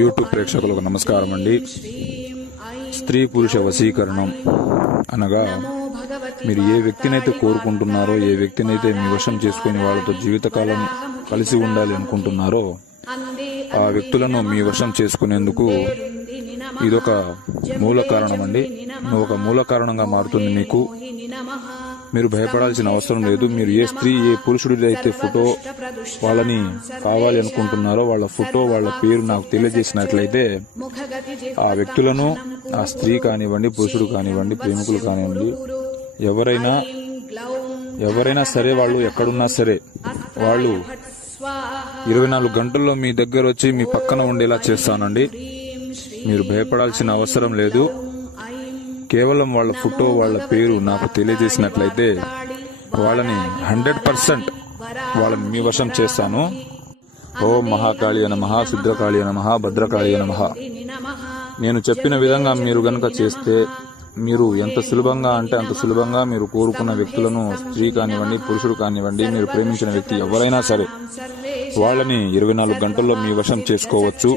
YouTube ప్రేక్షకులకు నమస్కారం అండి. స్త్రీ పురుష వశీకరణం అనగా మీరు ఏ వ్యక్తినైతే కోరుకుంటున్నారో ఏ వ్యక్తినైతే మీ వశం చేసుకుని వాళ్ళతో జీవితకాలం కలిసి ఉండాలి అనుకుంటున్నారో ఆ వ్యక్తులను మీ వశం చేసుకునేందుకు ఇదొక మూల కారణం అండి ఒక మూల కారణంగా మారుతుంది మీకు మీరు భయపడాల్సిన అవసరం లేదు. మీరు ఏ స్త్రీ ఏ పురుషుడి అయితే ఫోటో వాళ్ళని కావాలి అనుకుంటున్నారో వాళ్ళ ఫోటో వాళ్ళ పేరు నాకు తెలియజేసినట్లయితే ఆ వ్యక్తులను ఆ స్త్రీ కానివ్వండి పురుషుడు కానివ్వండి ప్రేమికులు కానివ్వండి ఎవరైనా ఎవరైనా సరే వాళ్ళు ఎక్కడున్నా సరే వాళ్ళు ఇరవై నాలుగు గంటల్లో మీ దగ్గర వచ్చి మీ పక్కన ఉండేలా చేస్తానండి. మీరు భయపడాల్సిన అవసరం లేదు. కేవలం వాళ్ళ ఫోటో వాళ్ళ పేరు నాకు తెలియజేసినట్లయితే వాళ్ళని హండ్రెడ్ పర్సెంట్ వాళ్ళని మీ వశం చేస్తాను. ఓ మహాకాళి నమ శుద్రకాళి నమ భద్రకాళి నమ నేను చెప్పిన విధంగా మీరు గనక చేస్తే మీరు ఎంత సులభంగా అంటే అంత సులభంగా మీరు కోరుకున్న వ్యక్తులను స్త్రీ కానివ్వండి పురుషుడు కానివ్వండి మీరు ప్రేమించిన వ్యక్తి ఎవరైనా సరే వాళ్ళని ఇరవై నాలుగు గంటల్లో మీ వశం చేసుకోవచ్చు.